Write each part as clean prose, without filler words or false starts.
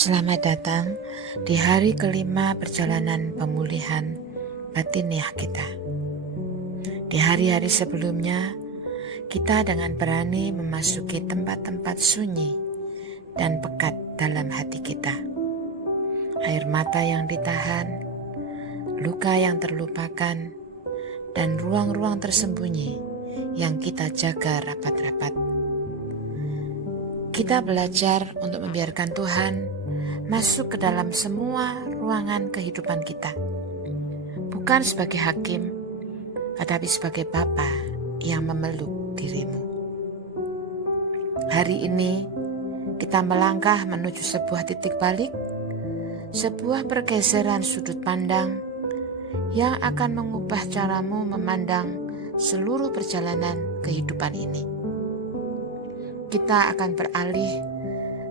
Selamat datang di hari kelima perjalanan pemulihan batiniah kita. Di hari-hari sebelumnya, kita dengan berani memasuki tempat-tempat sunyi dan pekat dalam hati kita. Air mata yang ditahan, luka yang terlupakan, dan ruang-ruang tersembunyi yang kita jaga rapat-rapat. Kita belajar untuk membiarkan Tuhan masuk ke dalam semua ruangan kehidupan kita. Bukan sebagai hakim, tetapi sebagai Bapa yang memeluk dirimu. Hari ini kita melangkah menuju sebuah titik balik, sebuah pergeseran sudut pandang yang akan mengubah caramu memandang seluruh perjalanan kehidupan ini. Kita akan beralih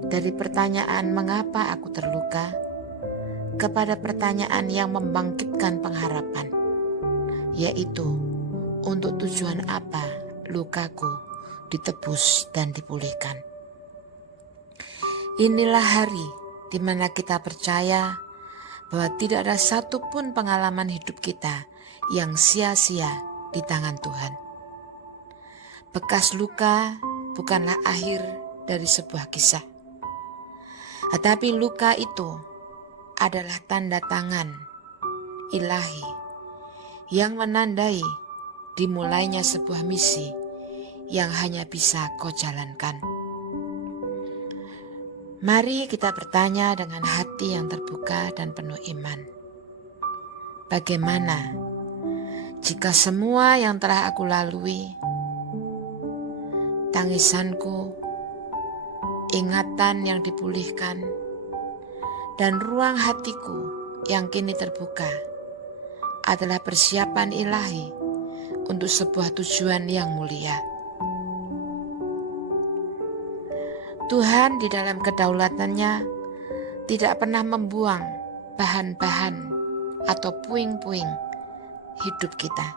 dari pertanyaan mengapa aku terluka kepada pertanyaan yang membangkitkan pengharapan, yaitu untuk tujuan apa lukaku ditebus dan dipulihkan. Inilah hari di mana kita percaya bahwa tidak ada satupun pengalaman hidup kita yang sia-sia di tangan Tuhan. Bekas luka bukanlah akhir dari sebuah kisah, tetapi luka itu adalah tanda tangan ilahi yang menandai dimulainya sebuah misi yang hanya bisa kau jalankan. Mari kita bertanya dengan hati yang terbuka dan penuh iman. Bagaimana jika semua yang telah aku lalui, tangisanku, ingatan yang dipulihkan, dan ruang hatiku yang kini terbuka adalah persiapan ilahi untuk sebuah tujuan yang mulia. Tuhan di dalam kedaulatannya tidak pernah membuang bahan-bahan atau puing-puing hidup kita.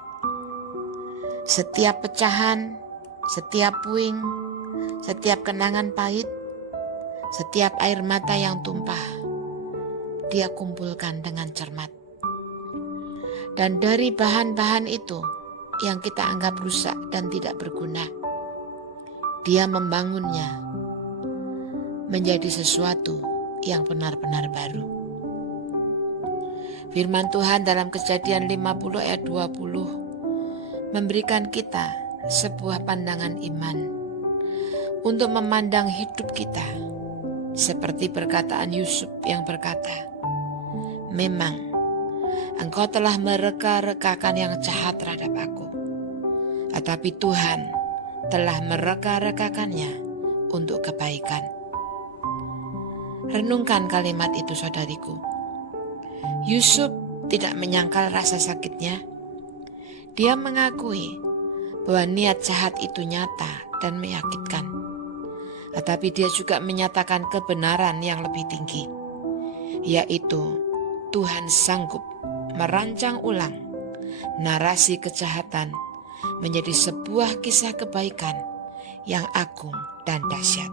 Setiap pecahan, setiap puing, setiap kenangan pahit, setiap air mata yang tumpah, Dia kumpulkan dengan cermat. Dan dari bahan-bahan itu yang kita anggap rusak dan tidak berguna, Dia membangunnya menjadi sesuatu yang benar-benar baru. Firman Tuhan dalam Kejadian 50 ayat 20 memberikan kita sebuah pandangan iman untuk memandang hidup kita seperti perkataan Yusuf yang berkata, "Memang engkau telah mereka-rekakan yang jahat terhadap aku, tetapi Tuhan telah mereka-rekakannya untuk kebaikan." Renungkan kalimat itu, saudariku. Yusuf tidak menyangkal rasa sakitnya. Dia mengakui bahwa niat jahat itu nyata dan menyakitkan. Tetapi dia juga menyatakan kebenaran yang lebih tinggi, yaitu Tuhan sanggup merancang ulang narasi kejahatan menjadi sebuah kisah kebaikan yang agung dan dahsyat.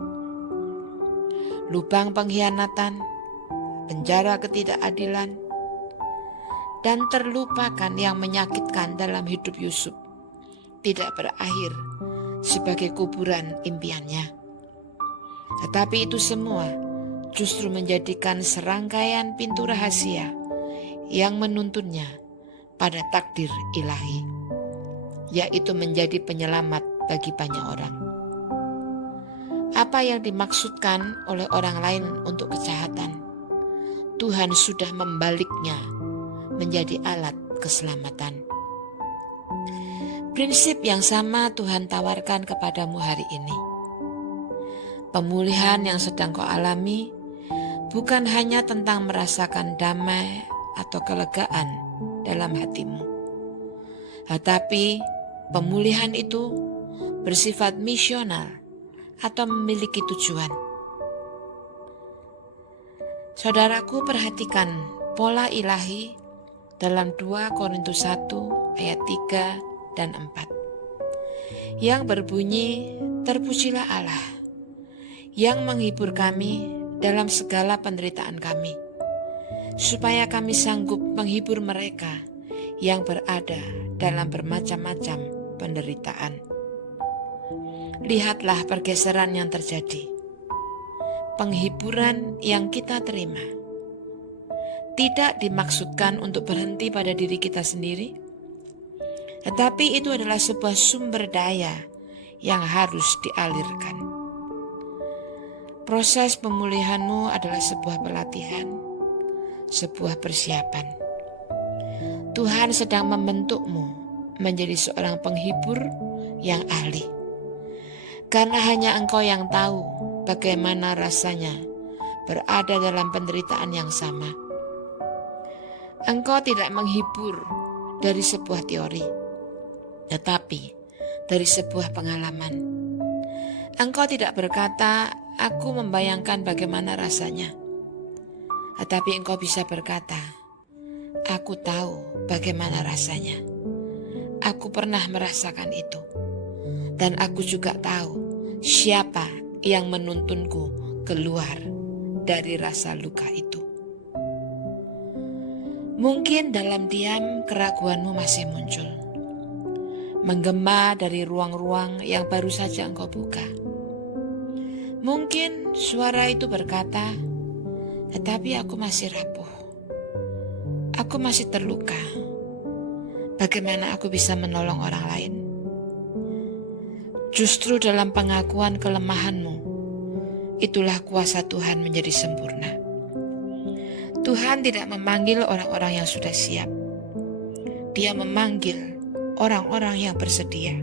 Lubang pengkhianatan, penjara ketidakadilan, dan terlupakan yang menyakitkan dalam hidup Yusuf tidak berakhir sebagai kuburan impiannya. Tetapi itu semua justru menjadikan serangkaian pintu rahasia yang menuntunnya pada takdir ilahi, yaitu menjadi penyelamat bagi banyak orang. Apa yang dimaksudkan oleh orang lain untuk kejahatan, Tuhan sudah membaliknya menjadi alat keselamatan. Prinsip yang sama Tuhan tawarkan kepadamu hari ini. Pemulihan yang sedang kau alami bukan hanya tentang merasakan damai atau kelegaan dalam hatimu, tetapi pemulihan itu bersifat misional atau memiliki tujuan. Saudaraku, perhatikan pola ilahi dalam 2 Korintus 1 ayat 3 dan 4 yang berbunyi, "Terpujilah Allah yang menghibur kami dalam segala penderitaan kami, supaya kami sanggup menghibur mereka yang berada dalam bermacam-macam penderitaan. Lihatlah pergeseran yang terjadi. Penghiburan yang kita terima tidak dimaksudkan untuk berhenti pada diri kita sendiri, tetapi itu adalah sebuah sumber daya yang harus dialirkan. Proses pemulihanmu adalah sebuah pelatihan, sebuah persiapan. Tuhan sedang membentukmu menjadi seorang penghibur yang ahli. Karena hanya Engkau yang tahu bagaimana rasanya berada dalam penderitaan yang sama. Engkau tidak menghibur dari sebuah teori, tetapi dari sebuah pengalaman. Engkau tidak berkata, "Aku membayangkan bagaimana rasanya." Tetapi engkau bisa berkata, "Aku tahu bagaimana rasanya. Aku pernah merasakan itu. Dan aku juga tahu siapa yang menuntunku keluar dari rasa luka itu." Mungkin dalam diam keraguanmu masih muncul, menggema dari ruang-ruang yang baru saja engkau buka. Mungkin suara itu berkata, "Tetapi aku masih rapuh. Aku masih terluka. Bagaimana aku bisa menolong orang lain?" Justru dalam pengakuan kelemahanmu, itulah kuasa Tuhan menjadi sempurna. Tuhan tidak memanggil orang-orang yang sudah siap. Dia memanggil orang-orang yang bersedia.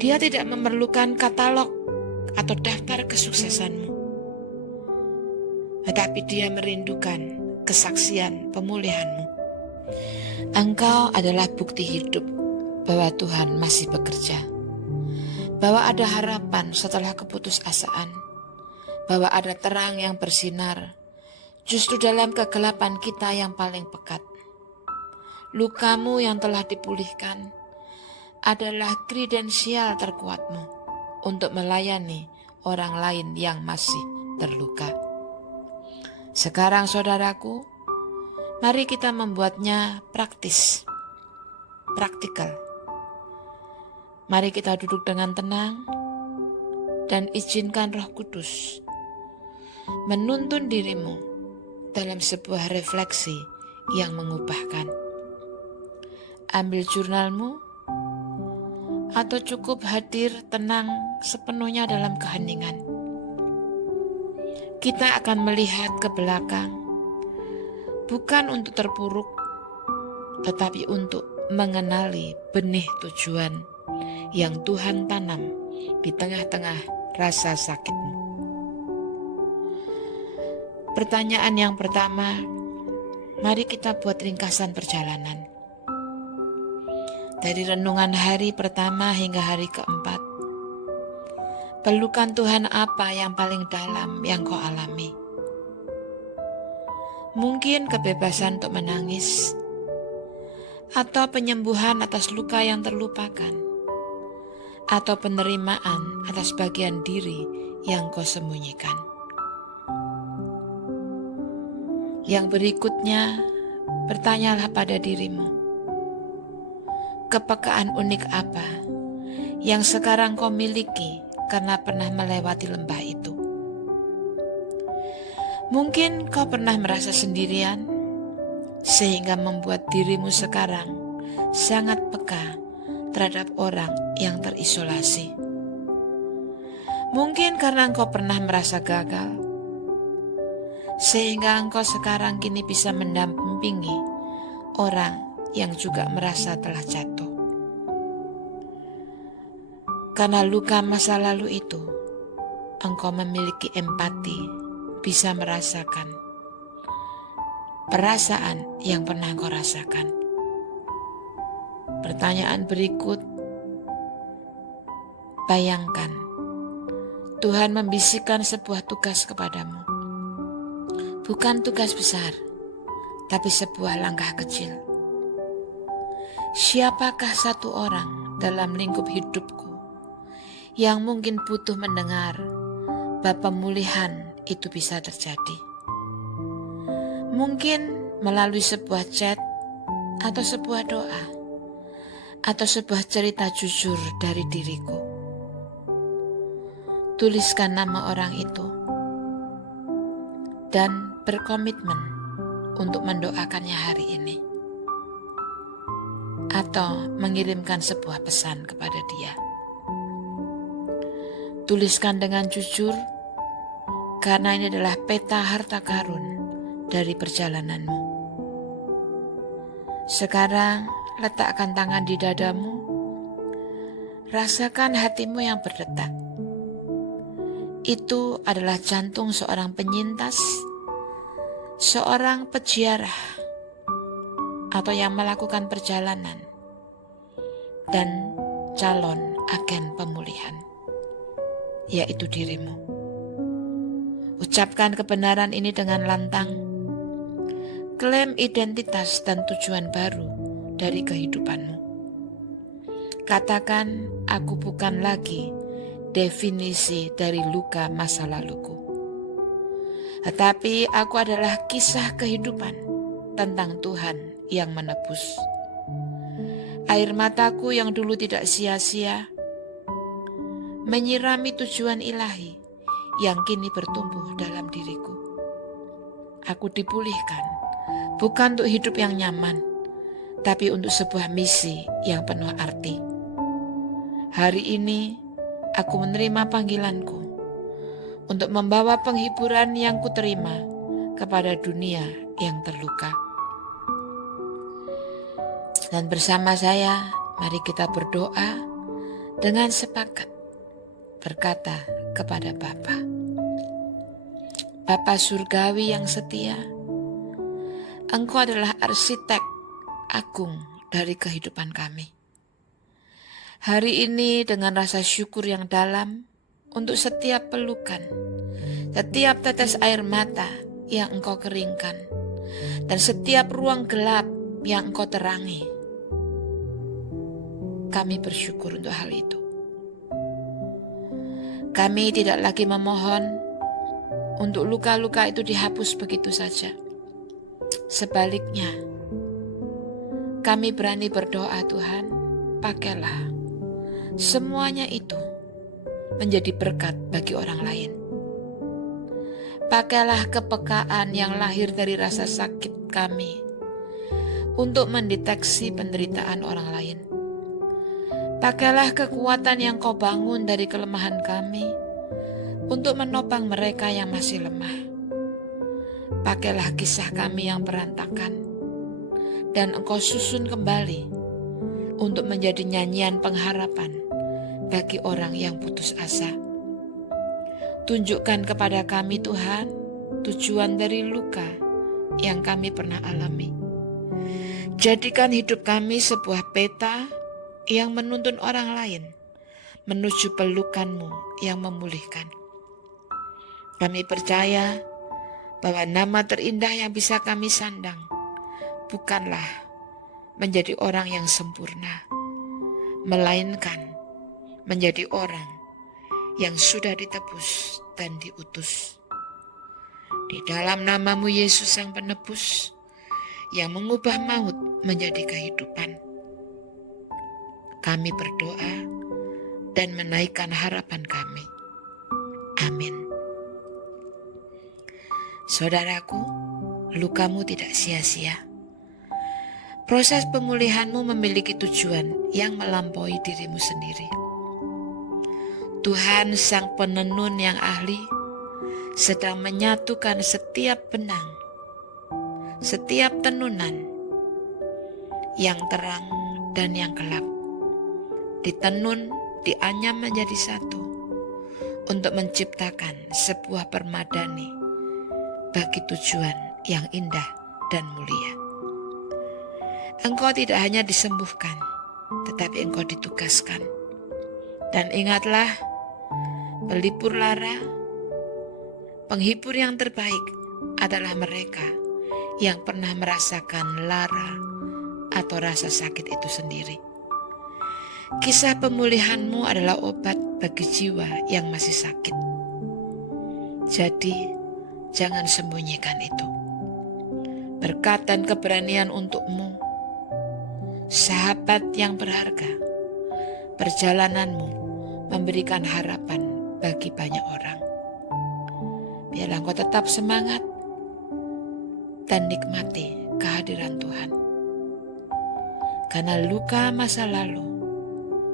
Dia tidak memerlukan katalog atau daftar kesuksesanmu, tetapi dia merindukan kesaksian pemulihanmu. Engkau adalah bukti hidup bahwa Tuhan masih bekerja, bahwa ada harapan setelah keputusasaan, bahwa ada terang yang bersinar justru dalam kegelapan kita yang paling pekat. Lukamu yang telah dipulihkan adalah kredensial terkuatmu untuk melayani orang lain yang masih terluka. Sekarang saudaraku, mari kita membuatnya praktikal. Mari kita duduk dengan tenang dan izinkan Roh Kudus menuntun dirimu dalam sebuah refleksi yang mengubahkan. Ambil jurnalmu atau cukup hadir tenang sepenuhnya dalam keheningan. Kita akan melihat ke belakang, bukan untuk terpuruk, tetapi untuk mengenali benih tujuan yang Tuhan tanam di tengah-tengah rasa sakitmu. Pertanyaan yang pertama, mari kita buat ringkasan perjalanan. Dari renungan hari pertama hingga hari keempat, pelukan Tuhan apa yang paling dalam yang kau alami? Mungkin kebebasan untuk menangis, atau penyembuhan atas luka yang terlupakan, atau penerimaan atas bagian diri yang kau sembunyikan. Yang berikutnya, bertanyalah pada dirimu, kepekaan unik apa yang sekarang kau miliki karena pernah melewati lembah itu? Mungkin kau pernah merasa sendirian, sehingga membuat dirimu sekarang sangat peka terhadap orang yang terisolasi. Mungkin karena engkau pernah merasa gagal, sehingga engkau sekarang kini bisa mendampingi orang yang juga merasa telah jatuh. Karena luka masa lalu itu, engkau memiliki empati, bisa merasakan perasaan yang pernah engkau rasakan. Pertanyaan berikut, bayangkan Tuhan membisikkan sebuah tugas kepadamu. Bukan tugas besar, tapi sebuah langkah kecil. Siapakah satu orang dalam lingkup hidupku yang mungkin butuh mendengar bahwa pemulihan itu bisa terjadi. Mungkin melalui sebuah chat atau sebuah doa atau sebuah cerita jujur dari diriku. Tuliskan nama orang itu dan berkomitmen untuk mendoakannya hari ini, atau mengirimkan sebuah pesan kepada dia. Tuliskan dengan jujur, karena ini adalah peta harta karun dari perjalananmu. Sekarang letakkan tangan di dadamu, rasakan hatimu yang berdetak. Itu adalah jantung seorang penyintas, seorang peziarah, atau yang melakukan perjalanan, dan calon agen pemulihan, yaitu dirimu. Ucapkan kebenaran ini dengan lantang. Klaim identitas dan tujuan baru dari kehidupanmu. Katakan, aku bukan lagi definisi dari luka masa laluku, tetapi aku adalah kisah kehidupan tentang Tuhan yang menebus. Air mataku yang dulu tidak sia-sia menyirami tujuan ilahi yang kini bertumbuh dalam diriku. Aku dipulihkan, bukan untuk hidup yang nyaman, tapi untuk sebuah misi yang penuh arti. Hari ini aku menerima panggilanku untuk membawa penghiburan yang kuterima kepada dunia yang terluka. Dan bersama saya, mari kita berdoa dengan sepakat berkata kepada Bapa. Bapa Surgawi yang setia, Engkau adalah arsitek agung dari kehidupan kami. Hari ini dengan rasa syukur yang dalam untuk setiap pelukan, setiap tetes air mata yang Engkau keringkan, dan setiap ruang gelap yang Engkau terangi. Kami bersyukur untuk hal itu. Kami tidak lagi memohon untuk luka-luka itu dihapus begitu saja. Sebaliknya, kami berani berdoa, Tuhan, pakailah semuanya itu menjadi berkat bagi orang lain. Pakailah kepekaan yang lahir dari rasa sakit kami untuk mendeteksi penderitaan orang lain. Pakailah kekuatan yang Kau bangun dari kelemahan kami untuk menopang mereka yang masih lemah. Pakailah kisah kami yang berantakan dan Engkau susun kembali untuk menjadi nyanyian pengharapan bagi orang yang putus asa. Tunjukkan kepada kami, Tuhan, tujuan dari luka yang kami pernah alami. Jadikan hidup kami sebuah peta yang menuntun orang lain menuju pelukan-Mu yang memulihkan. Kami percaya bahwa nama terindah yang bisa kami sandang bukanlah menjadi orang yang sempurna, melainkan menjadi orang yang sudah ditebus dan diutus. Di dalam nama-Mu Yesus Sang Penebus yang mengubah maut menjadi kehidupan, kami berdoa dan menaikkan harapan kami. Amin. Saudaraku, lukamu tidak sia-sia. Proses pemulihanmu memiliki tujuan yang melampaui dirimu sendiri. Tuhan Sang Penenun yang ahli sedang menyatukan setiap benang, setiap tenunan yang terang dan yang gelap, ditenun, dianyam menjadi satu untuk menciptakan sebuah permadani bagi tujuan yang indah dan mulia. Engkau tidak hanya disembuhkan, tetapi Engkau ditugaskan. Dan ingatlah, pelipur lara, penghibur yang terbaik adalah mereka yang pernah merasakan lara atau rasa sakit itu sendiri. Kisah pemulihanmu adalah obat bagi jiwa yang masih sakit. Jadi, jangan sembunyikan itu. Berkat dan keberanian untukmu, sahabat yang berharga. Perjalananmu memberikan harapan bagi banyak orang. Biarlah engkau tetap semangat dan nikmati kehadiran Tuhan. Karena luka masa lalu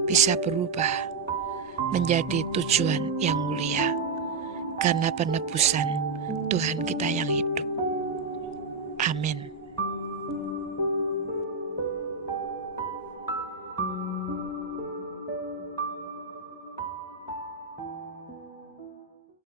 bisa berubah menjadi tujuan yang mulia. Karena penebusan Tuhan kita yang hidup. Amin.